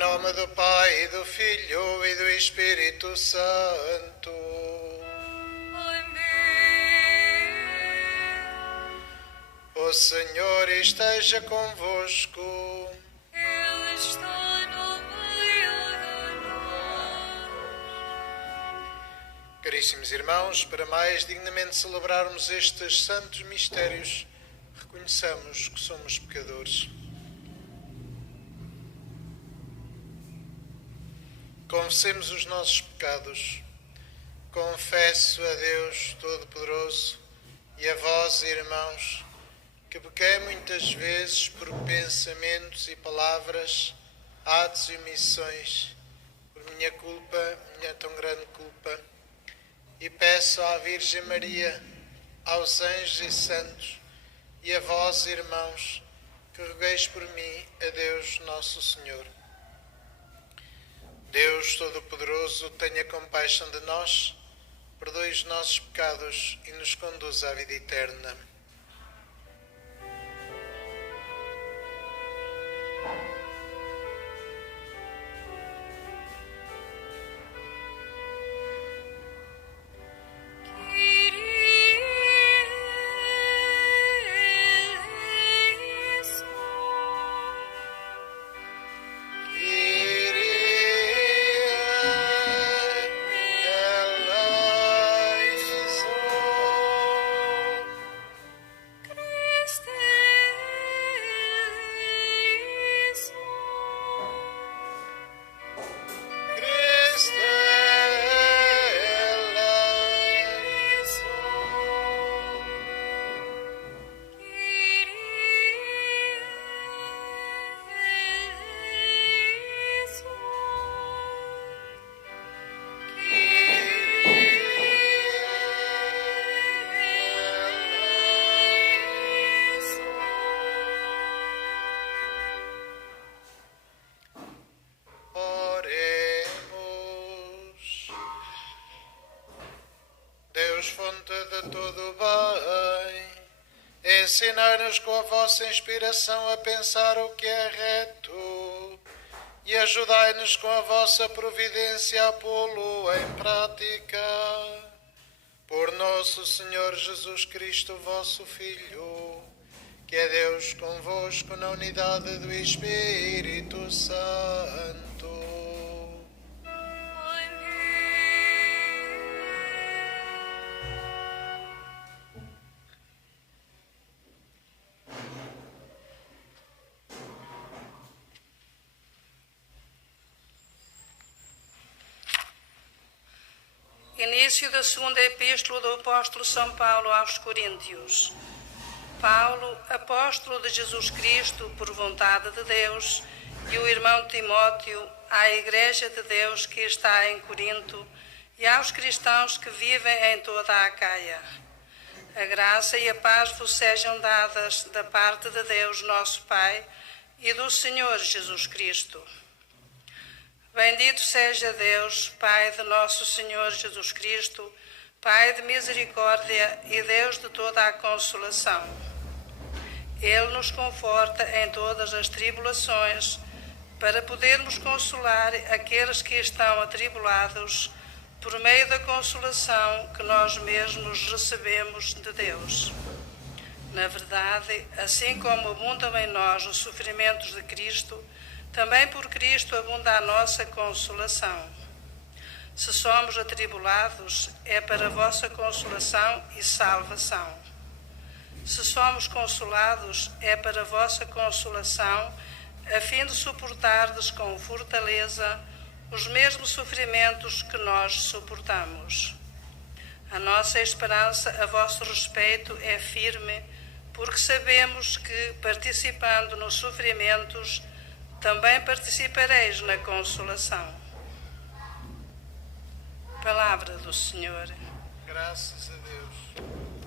nome do Pai, e do Filho e do Espírito Santo. O Senhor esteja convosco. Ele está no meio de nós. Caríssimos irmãos, para mais dignamente celebrarmos estes santos mistérios, reconheçamos que somos pecadores. Confessemos os nossos pecados. Confesso a Deus Todo-Poderoso e a vós, irmãos, que pequei muitas vezes por pensamentos e palavras, atos e omissões, por minha culpa, minha tão grande culpa, e peço à Virgem Maria, aos anjos e santos, e a vós, irmãos, que rogueis por mim a Deus Nosso Senhor. Deus Todo-Poderoso, tenha compaixão de nós, perdoe os nossos pecados e nos conduza à vida eterna. Ensinai-nos com a vossa inspiração a pensar o que é reto e ajudai-nos com a vossa providência a pô-lo em prática. Por nosso Senhor Jesus Cristo, vosso Filho, que é Deus convosco na unidade do Espírito Santo. Início da segunda epístola do apóstolo São Paulo aos Coríntios. Paulo, apóstolo de Jesus Cristo por vontade de Deus, e o irmão Timóteo, à Igreja de Deus que está em Corinto, e aos cristãos que vivem em toda a Acaia. A graça e a paz vos sejam dadas da parte de Deus, nosso Pai, e do Senhor Jesus Cristo. Bendito seja Deus, Pai de nosso Senhor Jesus Cristo, Pai de misericórdia e Deus de toda a consolação. Ele nos conforta em todas as tribulações, para podermos consolar aqueles que estão atribulados, por meio da consolação que nós mesmos recebemos de Deus. Na verdade, assim como abundam em nós os sofrimentos de Cristo, também por Cristo abunda a nossa consolação. Se somos atribulados, é para a vossa consolação e salvação. Se somos consolados, é para a vossa consolação, a fim de suportardes com fortaleza os mesmos sofrimentos que nós suportamos. A nossa esperança a vosso respeito é firme, porque sabemos que, participando nos sofrimentos, também participareis na consolação. Palavra do Senhor. Graças a Deus.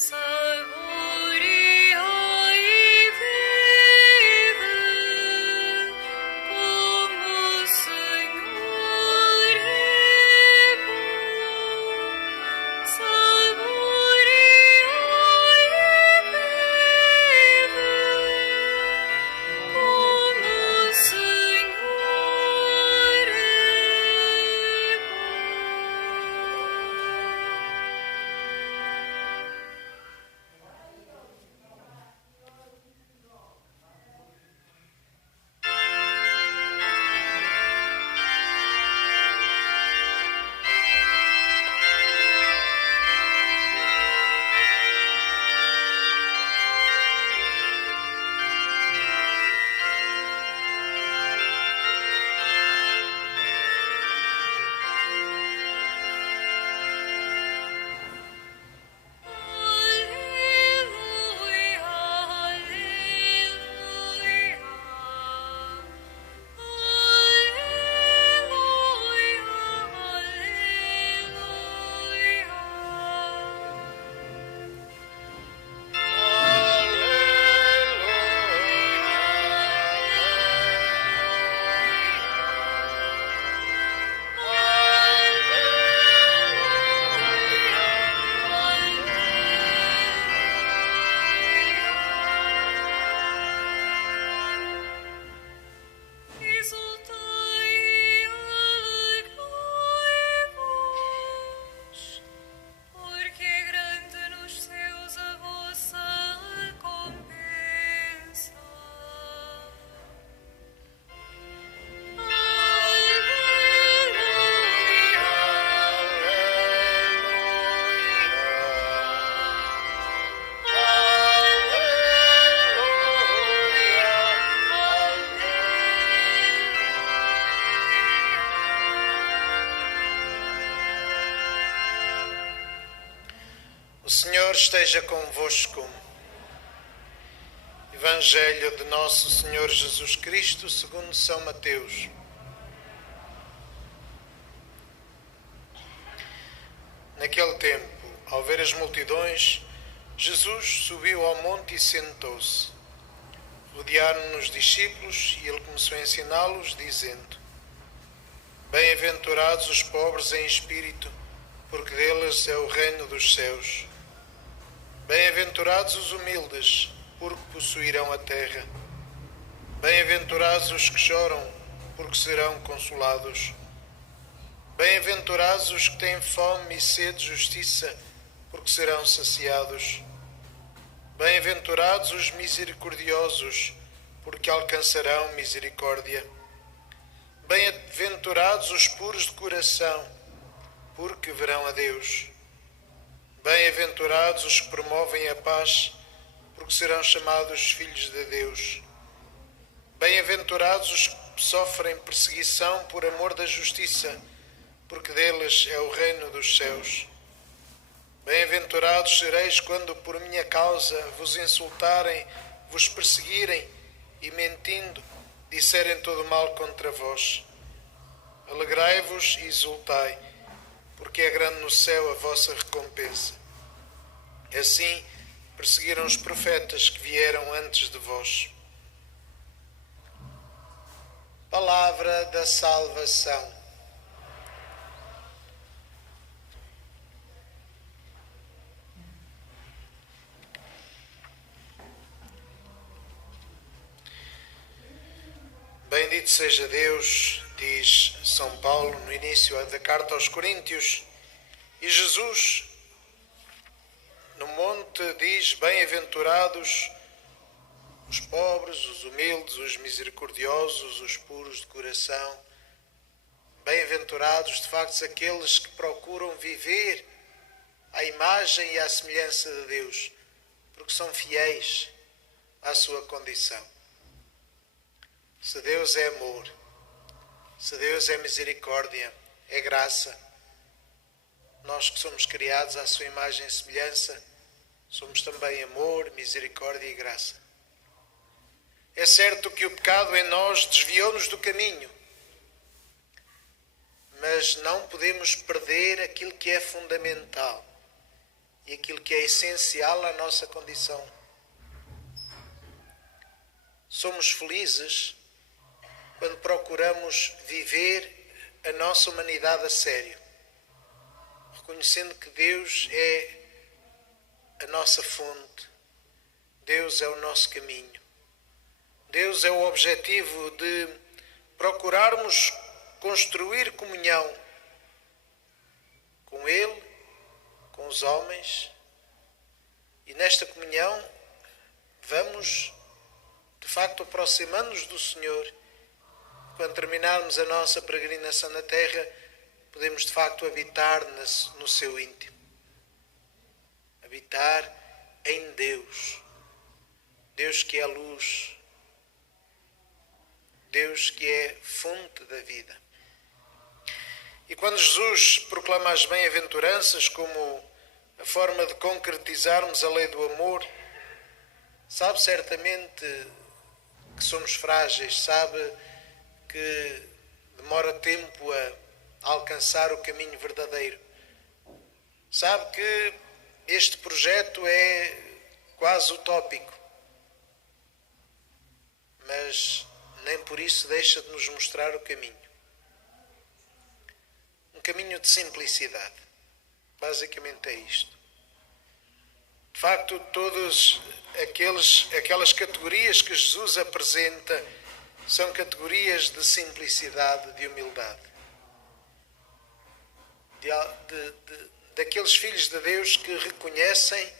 Saboreai e vede como o Senhor é bom. Saboreai e vede como o Senhor é exultai e alegroi-vos, porque é grande nos céus a vossa recompensa. O Senhor esteja convosco. Evangelho de Nosso Senhor Jesus Cristo segundo São Mateus. Naquele tempo, ao ver as multidões, Jesus subiu ao monte e sentou-se. Rodearam-no os discípulos e ele começou a ensiná-los, dizendo: Bem-aventurados os pobres em espírito, porque deles é o reino dos céus. Bem-aventurados os humildes, porque possuirão a terra. Bem-aventurados os que choram, porque serão consolados. Bem-aventurados os que têm fome e sede de justiça, porque serão saciados. Bem-aventurados os misericordiosos, porque alcançarão misericórdia. Bem-aventurados os puros de coração, porque verão a Deus. Bem-aventurados os que promovem a paz, porque serão chamados filhos de Deus. Bem-aventurados os que sofrem perseguição por amor da justiça, porque deles é o reino dos céus. Bem-aventurados sereis quando por minha causa vos insultarem, vos perseguirem e, mentindo, disserem todo mal contra vós. Alegrai-vos e exultai, porque é grande no céu a vossa recompensa. Assim perseguiram os profetas que vieram antes de vós. Palavra da salvação. Bendito seja Deus, diz São Paulo no início da carta aos Coríntios, e Jesus no monte diz: bem-aventurados os pobres, os humildes, os misericordiosos, os puros de coração. Bem-aventurados, de facto, aqueles que procuram viver à imagem e à semelhança de Deus, porque são fiéis à sua condição. Se Deus é amor, se Deus é misericórdia, é graça, nós que somos criados à sua imagem e semelhança, somos também amor, misericórdia e graça. É certo que o pecado em nós desviou-nos do caminho, mas não podemos perder aquilo que é fundamental, e aquilo que é essencial à nossa condição. Somos felizes quando procuramos viver a nossa humanidade a sério, reconhecendo que Deus é a nossa fonte, Deus é o nosso caminho. Deus é o objetivo de procurarmos construir comunhão com Ele, com os homens, e nesta comunhão vamos, de facto, aproximando-nos do Senhor. Quando terminarmos a nossa peregrinação na terra, podemos, de facto, habitar no seu íntimo. Habitar em Deus. Deus que é a luz. Deus que é fonte da vida. E quando Jesus proclama as bem-aventuranças como a forma de concretizarmos a lei do amor, sabe certamente que somos frágeis, sabe que demora tempo a alcançar o caminho verdadeiro. Sabe que este projeto é quase utópico, mas nem por isso deixa de nos mostrar o caminho. Um caminho de simplicidade. Basicamente é isto. De facto, todas aquelas categorias que Jesus apresenta são categorias de simplicidade, de humildade. Daqueles filhos de Deus que reconhecem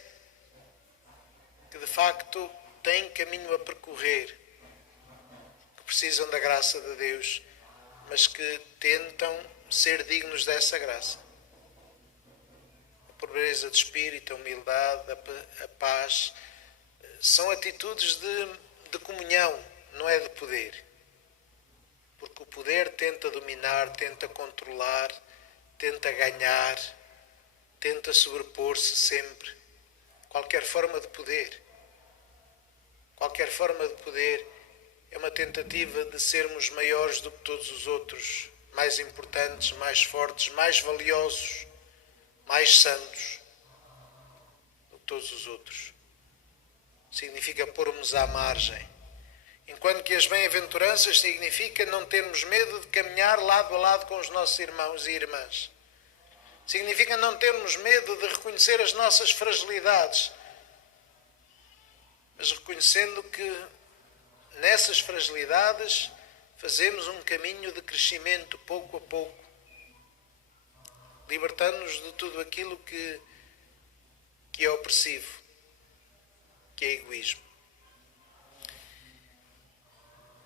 que de facto têm caminho a percorrer, precisam da graça de Deus, mas que tentam ser dignos dessa graça. A pobreza de espírito, a humildade, a paz, são atitudes de comunhão, não é de poder. Porque o poder tenta dominar, tenta controlar, tenta ganhar, tenta sobrepor-se sempre. Qualquer forma de poder. Qualquer forma de poder é uma tentativa de sermos maiores do que todos os outros, mais importantes, mais fortes, mais valiosos, mais santos do que todos os outros. Significa pôr-nos à margem. Enquanto que as bem-aventuranças significa não termos medo de caminhar lado a lado com os nossos irmãos e irmãs. Significa não termos medo de reconhecer as nossas fragilidades, mas reconhecendo que nessas fragilidades fazemos um caminho de crescimento pouco a pouco, libertando-nos de tudo aquilo que é opressivo, que é egoísmo.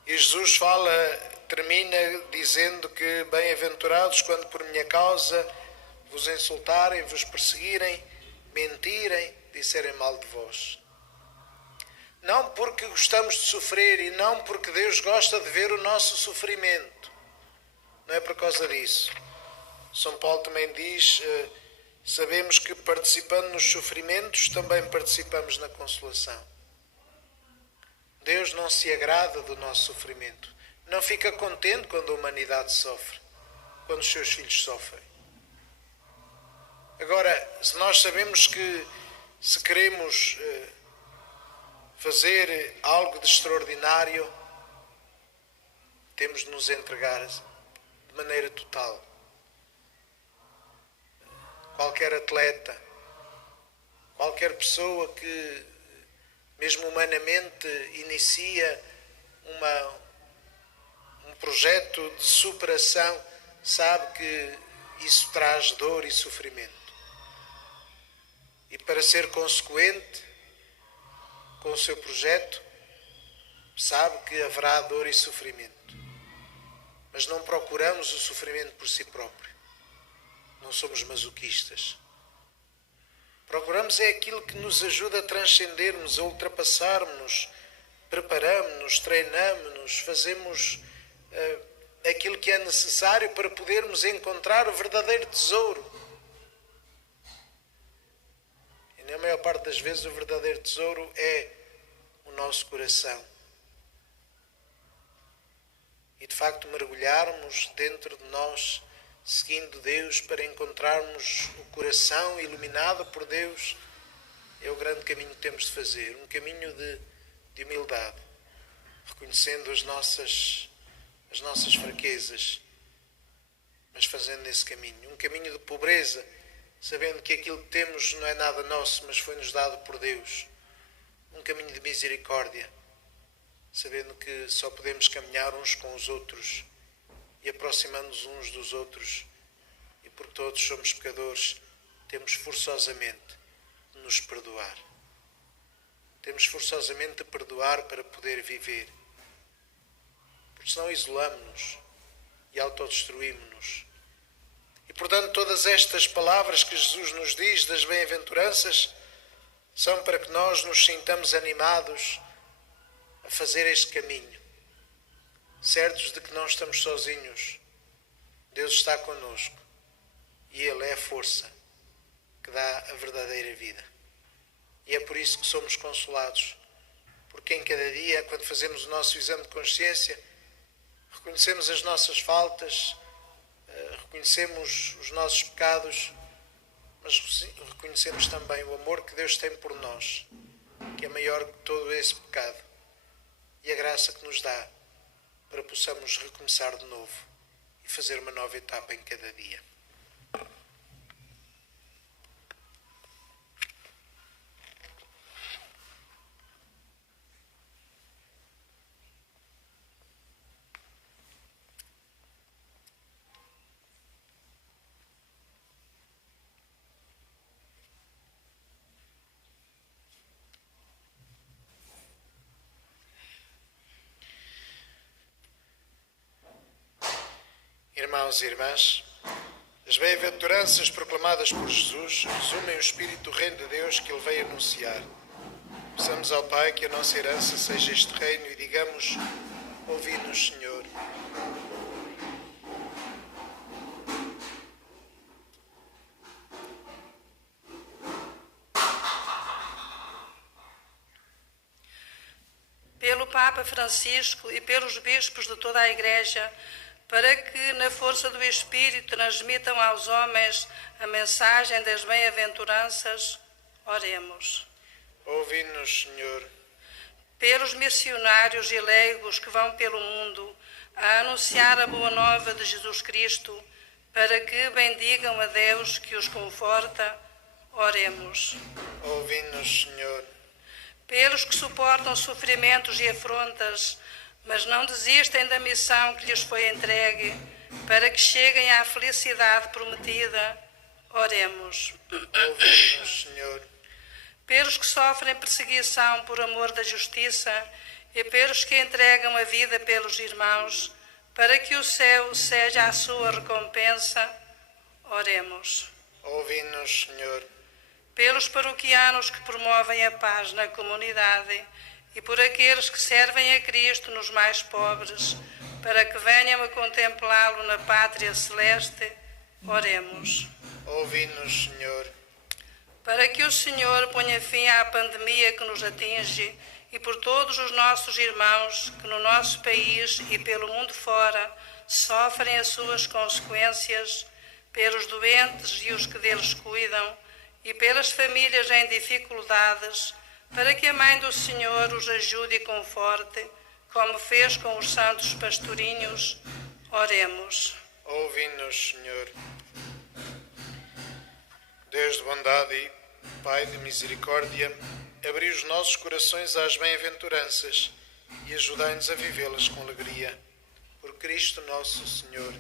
E Jesus termina dizendo que bem-aventurados quando por minha causa vos insultarem, vos perseguirem, mentirem, disserem mal de vós. Não porque gostamos de sofrer e não porque Deus gosta de ver o nosso sofrimento. Não é por causa disso. São Paulo também diz, sabemos que participando nos sofrimentos também participamos na consolação. Deus não se agrada do nosso sofrimento. Não fica contente quando a humanidade sofre, quando os seus filhos sofrem. Agora, se nós sabemos que se queremos fazer algo de extraordinário, temos de nos entregar de maneira total. Qualquer atleta, qualquer pessoa que, mesmo humanamente, inicia um projeto de superação, sabe que isso traz dor e sofrimento. E para ser consequente com o seu projeto, sabe que haverá dor e sofrimento. Mas não procuramos o sofrimento por si próprio. Não somos masoquistas. Procuramos é aquilo que nos ajuda a transcendermos, a ultrapassarmos-nos, preparamos-nos, treinamos-nos, fazemos aquilo que é necessário para podermos encontrar o verdadeiro tesouro. E na maior parte das vezes o verdadeiro tesouro é o nosso coração. E de facto mergulharmos dentro de nós seguindo Deus para encontrarmos o coração iluminado por Deus, é o grande caminho que temos de fazer. Um caminho de humildade, reconhecendo as nossas fraquezas, mas fazendo esse caminho. Um caminho de pobreza, sabendo que aquilo que temos não é nada nosso, mas foi-nos dado por Deus. Um caminho de misericórdia, sabendo que só podemos caminhar uns com os outros e aproximando-nos uns dos outros, e porque todos somos pecadores, temos forçosamente de nos perdoar. Temos forçosamente de perdoar para poder viver, porque senão isolamos-nos e autodestruímos-nos. E portanto todas estas palavras que Jesus nos diz das bem-aventuranças são para que nós nos sintamos animados a fazer este caminho, certos de que não estamos sozinhos. Deus está connosco e Ele é a força que dá a verdadeira vida. E é por isso que somos consolados, porque em cada dia, quando fazemos o nosso exame de consciência, reconhecemos as nossas faltas, reconhecemos os nossos pecados, mas reconhecemos também o amor que Deus tem por nós, que é maior que todo esse pecado, e a graça que nos dá para possamos recomeçar de novo e fazer uma nova etapa em cada dia. Irmãos e irmãs, as bem-aventuranças proclamadas por Jesus resumem o espírito do reino de Deus que Ele veio anunciar. Peçamos ao Pai que a nossa herança seja este reino e digamos: ouvi-nos, Senhor. Pelo Papa Francisco e pelos bispos de toda a Igreja, para que, na força do Espírito, transmitam aos homens a mensagem das bem-aventuranças, oremos. Ouvi-nos, Senhor. Pelos missionários e leigos que vão pelo mundo a anunciar a boa nova de Jesus Cristo, para que bendigam a Deus que os conforta, oremos. Ouvi-nos, Senhor. Pelos que suportam sofrimentos e afrontas, mas não desistem da missão que lhes foi entregue, para que cheguem à felicidade prometida, oremos. Ouvi-nos, Senhor. Pelos que sofrem perseguição por amor da justiça e pelos que entregam a vida pelos irmãos, para que o céu seja a sua recompensa, oremos. Ouvi-nos, Senhor. Pelos paroquianos que promovem a paz na comunidade e por aqueles que servem a Cristo nos mais pobres, para que venham a contemplá-lo na pátria celeste, oremos. Ouvi-nos, Senhor. Para que o Senhor ponha fim à pandemia que nos atinge e por todos os nossos irmãos que no nosso país e pelo mundo fora sofrem as suas consequências, pelos doentes e os que deles cuidam e pelas famílias em dificuldades, para que a Mãe do Senhor os ajude e conforte, como fez com os santos pastorinhos, oremos. Ouvi-nos, Senhor. Deus de bondade e Pai de misericórdia, abri os nossos corações às bem-aventuranças e ajudai-nos a vivê-las com alegria. Por Cristo nosso Senhor.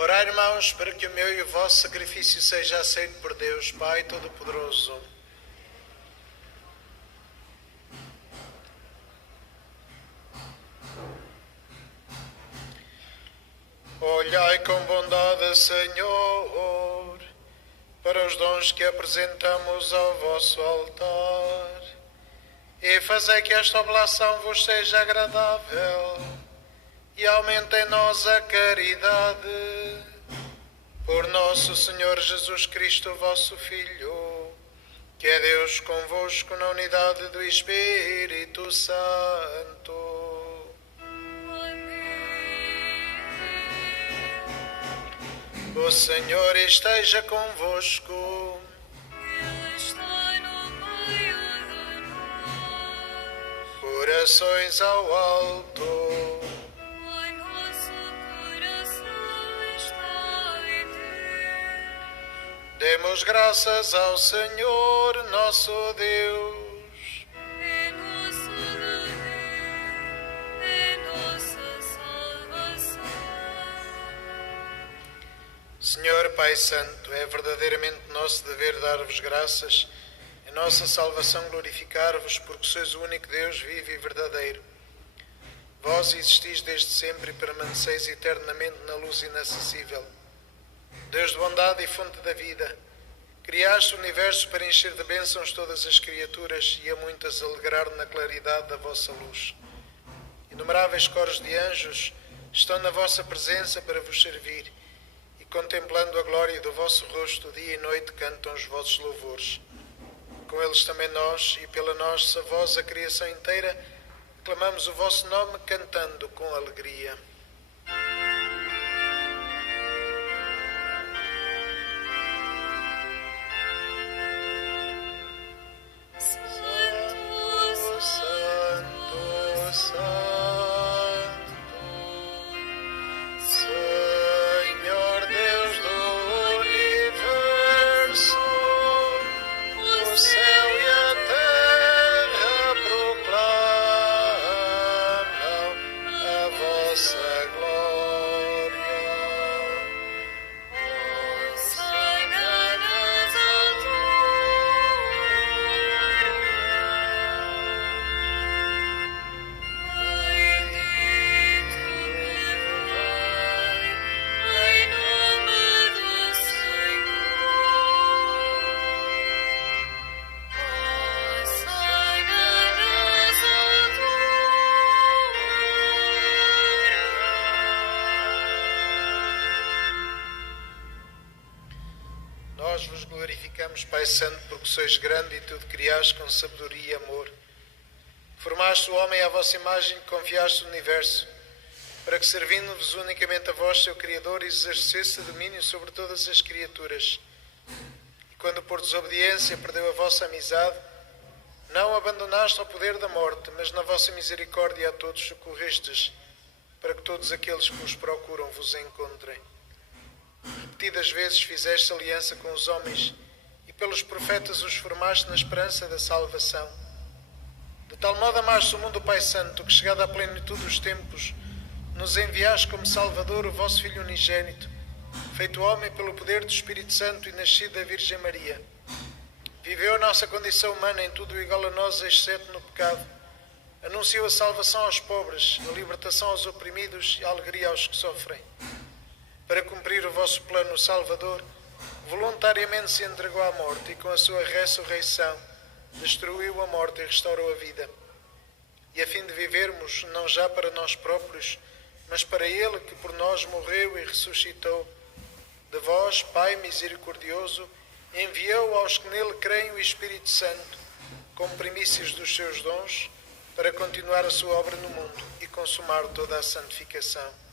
Orai, irmãos, para que o meu e o vosso sacrifício seja aceito por Deus, Pai Todo-Poderoso. Olhai com bondade, Senhor, para os dons que apresentamos ao vosso altar, e fazei que esta oblação vos seja agradável, e aumente em nós a caridade. Por nosso Senhor Jesus Cristo, vosso Filho, que é Deus convosco na unidade do Espírito Santo. O Senhor esteja convosco. Ele está no meio de nós. Corações ao alto. O nosso coração está em ti. Demos graças ao Senhor, nosso Deus. É nosso dever, é nossa salvação. Senhor Pai Santo, é verdadeiramente nosso dever dar-vos graças, é nossa salvação glorificar-vos, porque sois o único Deus vivo e verdadeiro. Vós existis desde sempre e permaneceis eternamente na luz inacessível. Deus de bondade e fonte da vida, criaste o universo para encher de bênçãos todas as criaturas e a muitas alegrar na claridade da vossa luz. Inumeráveis coros de anjos estão na vossa presença para vos servir, contemplando a glória do vosso rosto, dia e noite cantam os vossos louvores. Com eles também nós, e pela nossa voz a criação inteira, clamamos o vosso nome cantando com alegria. Santo, Santo, Santo, Nós vos glorificamos, Pai Santo, porque sois grande e tudo criaste com sabedoria e amor. Formaste o homem à vossa imagem e confiaste o universo, para que, servindo-vos unicamente a vós, seu Criador, exercesse domínio sobre todas as criaturas. E quando por desobediência perdeu a vossa amizade, não abandonaste ao poder da morte, mas na vossa misericórdia a todos socorrestes, para que todos aqueles que vos procuram vos encontrem. Repetidas vezes fizeste aliança com os homens e pelos profetas os formaste na esperança da salvação. De tal modo amaste o mundo, Pai Santo, que chegada à plenitude dos tempos, nos enviaste como Salvador o vosso Filho unigênito, feito homem pelo poder do Espírito Santo e nascido da Virgem Maria. Viveu a nossa condição humana em tudo igual a nós, exceto no pecado. Anunciou a salvação aos pobres, a libertação aos oprimidos e a alegria aos que sofrem. Para cumprir o vosso plano, o Salvador voluntariamente se entregou à morte e com a sua ressurreição destruiu a morte e restaurou a vida. E a fim de vivermos, não já para nós próprios, mas para Ele que por nós morreu e ressuscitou, de vós, Pai misericordioso, enviou aos que nele creem o Espírito Santo, como primícias dos seus dons, para continuar a sua obra no mundo e consumar toda a santificação.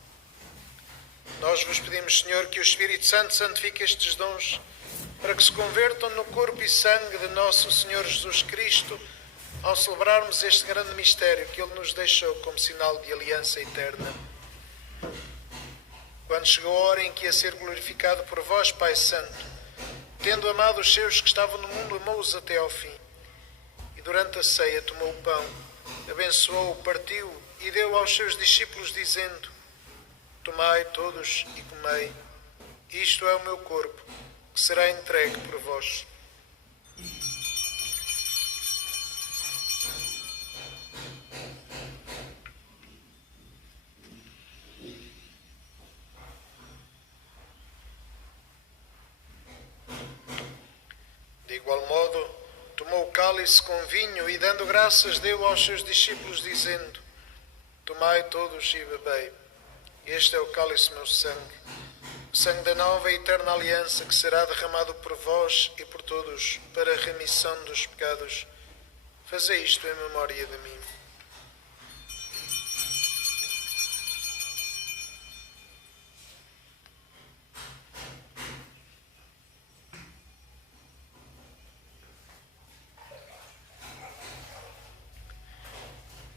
Nós vos pedimos, Senhor, que o Espírito Santo santifique estes dons, para que se convertam no corpo e sangue de nosso Senhor Jesus Cristo, ao celebrarmos este grande mistério que Ele nos deixou como sinal de aliança eterna. Quando chegou a hora em que ia ser glorificado por vós, Pai Santo, tendo amado os seus que estavam no mundo, amou-os até ao fim. E durante a ceia tomou o pão, abençoou-o, partiu e deu aos seus discípulos, dizendo: Tomai todos e comei, Isto é o meu corpo, que será entregue por vós. De igual modo, tomou o cálice com vinho e, dando graças, deu aos seus discípulos, dizendo: Tomai todos e bebei. Este é o cálice do meu sangue, o sangue da nova e eterna aliança, que será derramado por vós e por todos para a remissão dos pecados. Fazei isto em memória de mim.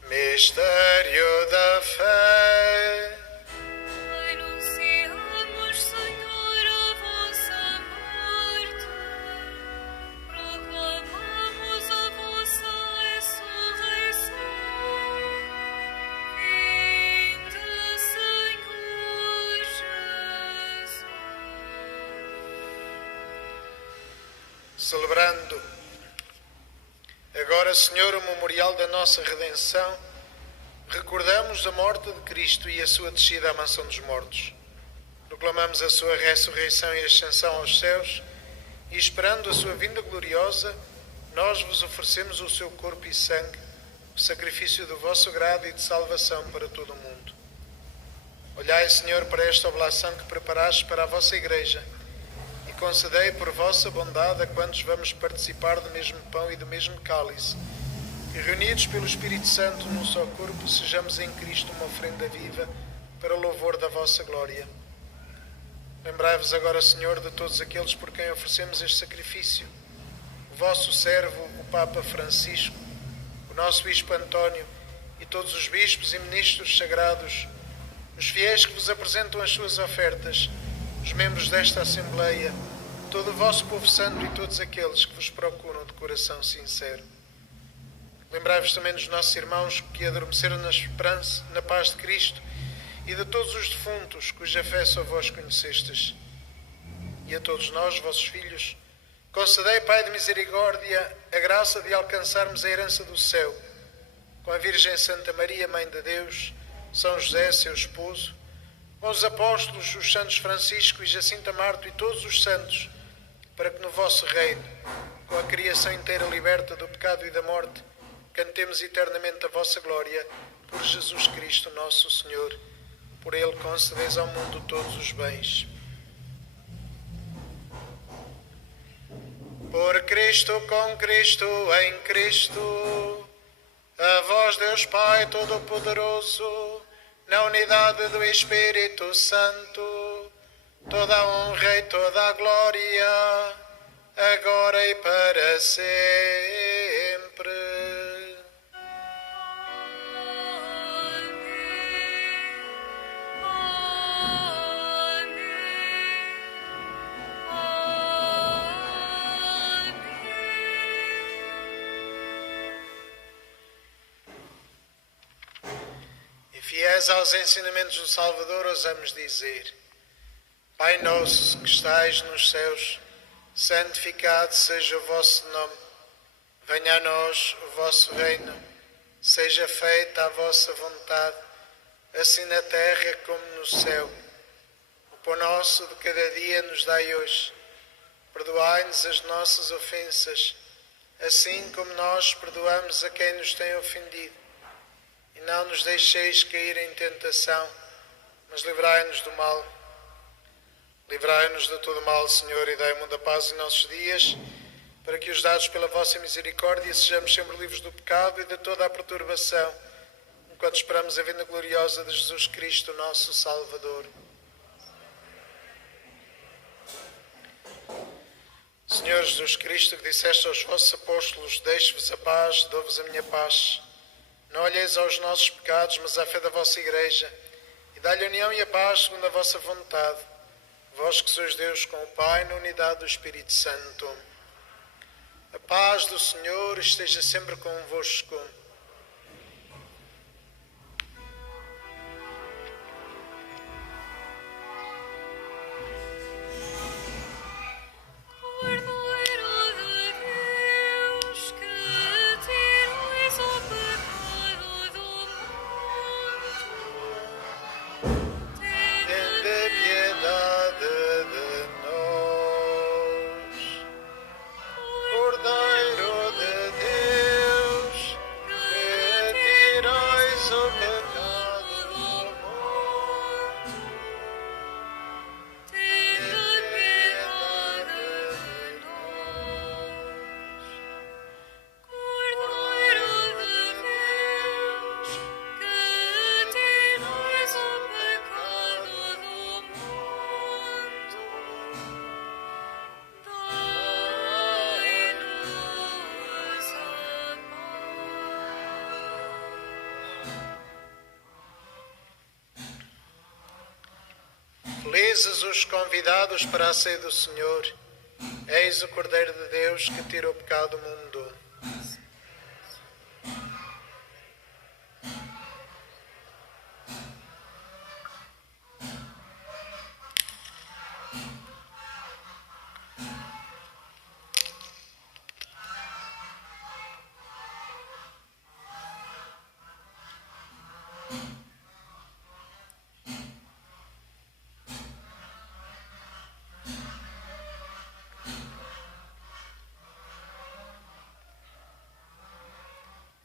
Mistério da fé. Anunciamos, Senhor, a vossa morte, proclamamos a vossa ressurreição. Vinde, Senhor Jesus. Celebrando agora, Senhor, o memorial da nossa redenção, recordamos a morte de Cristo e a sua descida à mansão dos mortos. Proclamamos a sua ressurreição e ascensão aos céus e, esperando a sua vinda gloriosa, nós vos oferecemos o seu corpo e sangue, o sacrifício do vosso grado e de salvação para todo o mundo. Olhai, Senhor, para esta oblação que preparaste para a vossa Igreja e concedei por vossa bondade a quantos vamos participar do mesmo pão e do mesmo cálice, que, reunidos pelo Espírito Santo num só corpo, sejamos em Cristo uma oferenda viva para o louvor da vossa glória. Lembrai-vos agora, Senhor, de todos aqueles por quem oferecemos este sacrifício: o vosso servo, o Papa Francisco, o nosso Bispo António e todos os bispos e ministros sagrados, os fiéis que vos apresentam as suas ofertas, os membros desta Assembleia, todo o vosso povo santo e todos aqueles que vos procuram de coração sincero. Lembrai-vos também dos nossos irmãos que adormeceram na esperança, na paz de Cristo, e de todos os defuntos cuja fé só vós conhecestes. E a todos nós, vossos filhos, concedei, Pai de misericórdia, a graça de alcançarmos a herança do céu, com a Virgem Santa Maria, Mãe de Deus, São José, seu esposo, com os apóstolos, os santos Francisco e Jacinta Marto e todos os santos, para que no vosso reino, com a criação inteira liberta do pecado e da morte, cantemos eternamente a vossa glória, por Jesus Cristo nosso Senhor. Por ele concedeis ao mundo todos os bens. Por Cristo, com Cristo, em Cristo, a vós, Deus Pai Todo-Poderoso, na unidade do Espírito Santo, toda a honra e toda a glória, agora e para sempre. Fiéis aos ensinamentos do Salvador, ousamos dizer: Pai nosso que estais nos céus, santificado seja o vosso nome. Venha a nós o vosso reino. Seja feita a vossa vontade, assim na terra como no céu. O pão nosso de cada dia nos dai hoje. Perdoai-nos as nossas ofensas, assim como nós perdoamos a quem nos tem ofendido. E não nos deixeis cair em tentação, mas livrai-nos do mal. Livrai-nos de todo mal, Senhor, e dai muita paz em nossos dias, para que, os dados pela vossa misericórdia, sejamos sempre livres do pecado e de toda a perturbação, enquanto esperamos a vinda gloriosa de Jesus Cristo, nosso Salvador. Senhor Jesus Cristo, que disseste aos vossos apóstolos: deixe-vos a paz, dou-vos a minha paz. Não olheis aos nossos pecados, mas à fé da vossa Igreja, e dá-lhe a união e a paz segundo a vossa vontade. Vós que sois Deus com o Pai, na unidade do Espírito Santo. A paz do Senhor esteja sempre convosco. Felizes os convidados para a ceia do Senhor. Eis o Cordeiro de Deus que tira o pecado do mundo.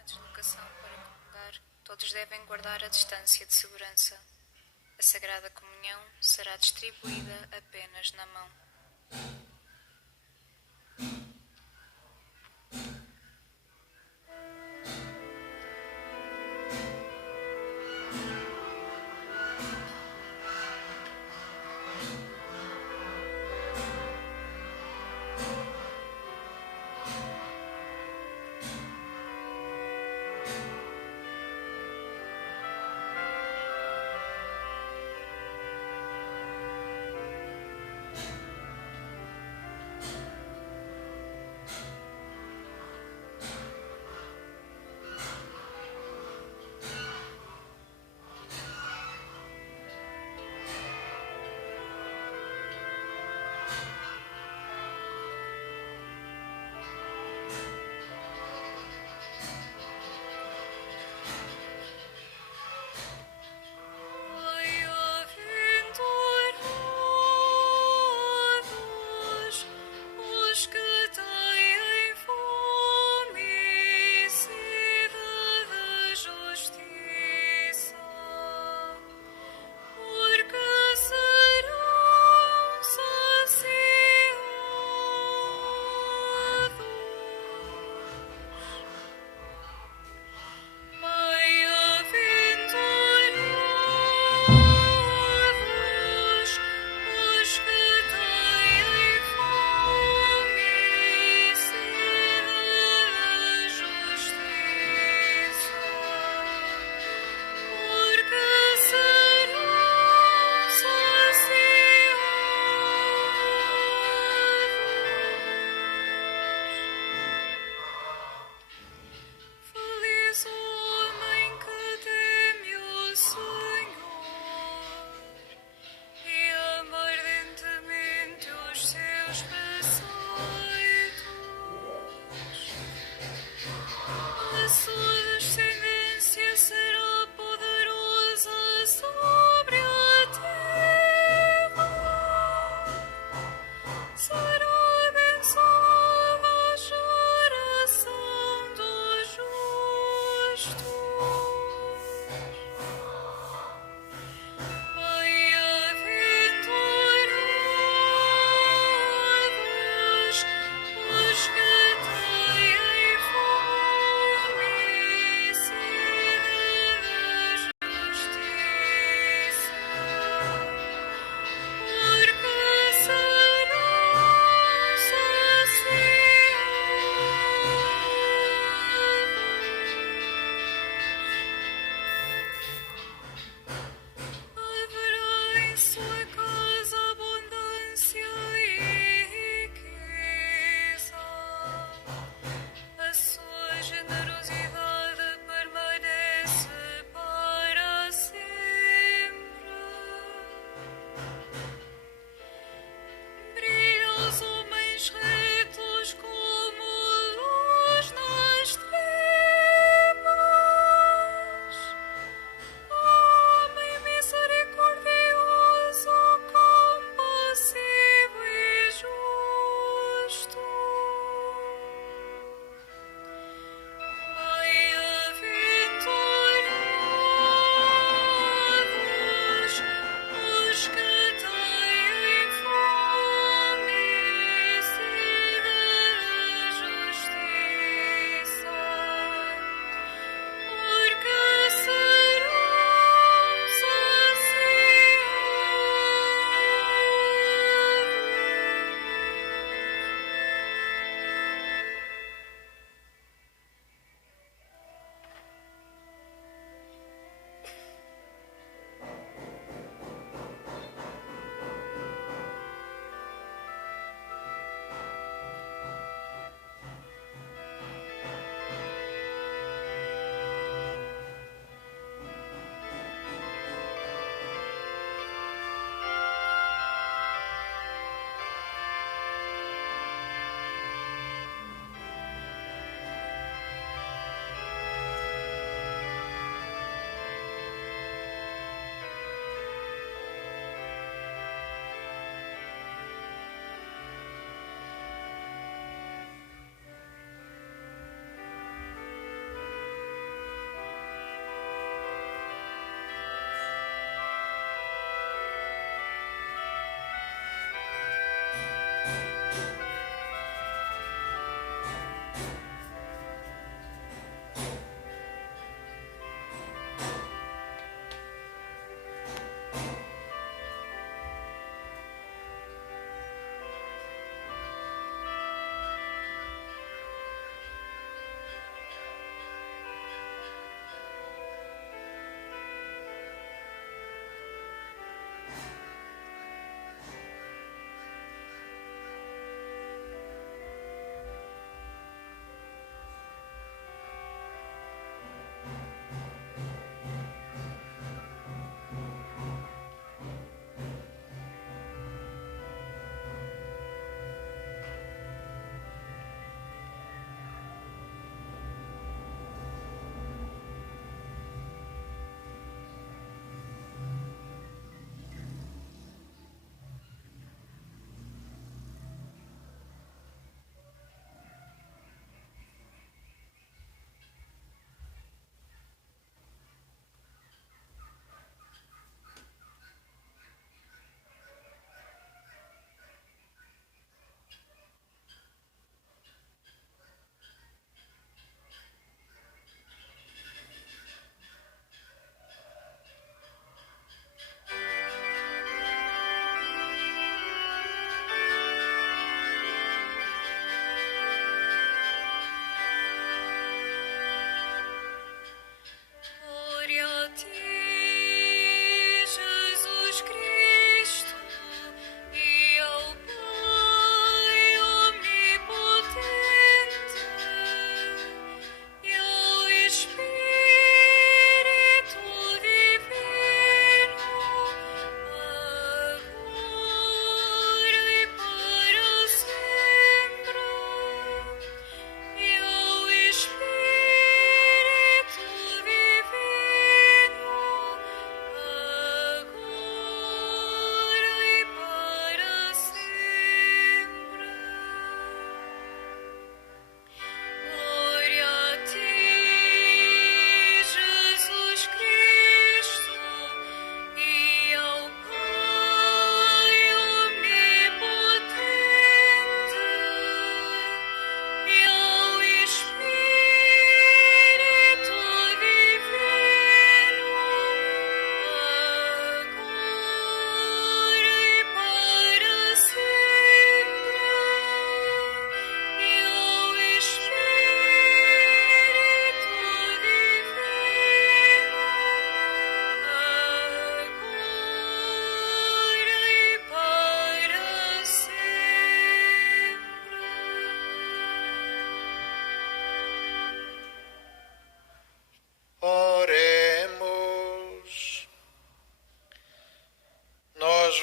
A deslocação para comungar, todos devem guardar a distância de segurança. A Sagrada Comunhão será distribuída apenas na mão.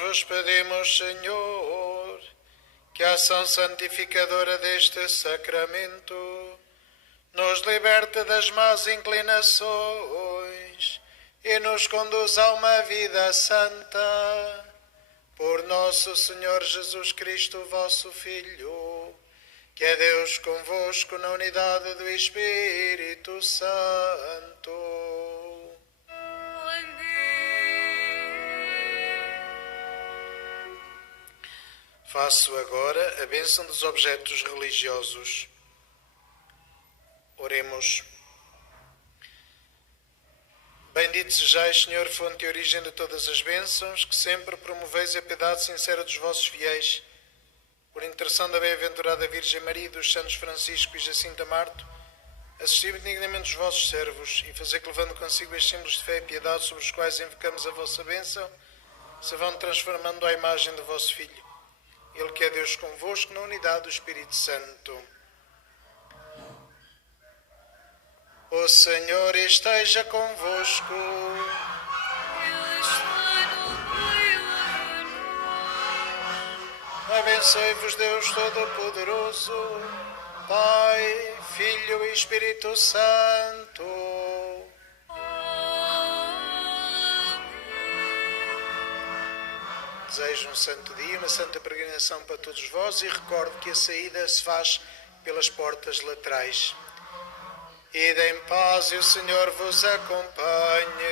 vos pedimos, Senhor, que a ação santificadora deste sacramento nos liberte das más inclinações e nos conduza a uma vida santa. Por nosso Senhor Jesus Cristo, vosso Filho, que é Deus convosco na unidade do Espírito Santo. Faço agora a bênção dos objetos religiosos. Oremos. Bendito sejais, Senhor, fonte e origem de todas as bênçãos, que sempre promoveis a piedade sincera dos vossos fiéis. Por intercessão da bem-aventurada Virgem Maria e dos santos Francisco e Jacinto Marto, assisti benignamente os vossos servos e fazer que, levando consigo estes símbolos de fé e piedade sobre os quais invocamos a vossa bênção, se vão transformando à imagem do vosso Filho. Ele que é Deus convosco na unidade do Espírito Santo. O Senhor esteja convosco. Ele está no meio de nós. Abençoe-vos Deus Todo-Poderoso, Pai, Filho e Espírito Santo. Desejo um santo dia, uma santa peregrinação para todos vós e recordo que a saída se faz pelas portas laterais. Ide em paz e o Senhor vos acompanhe.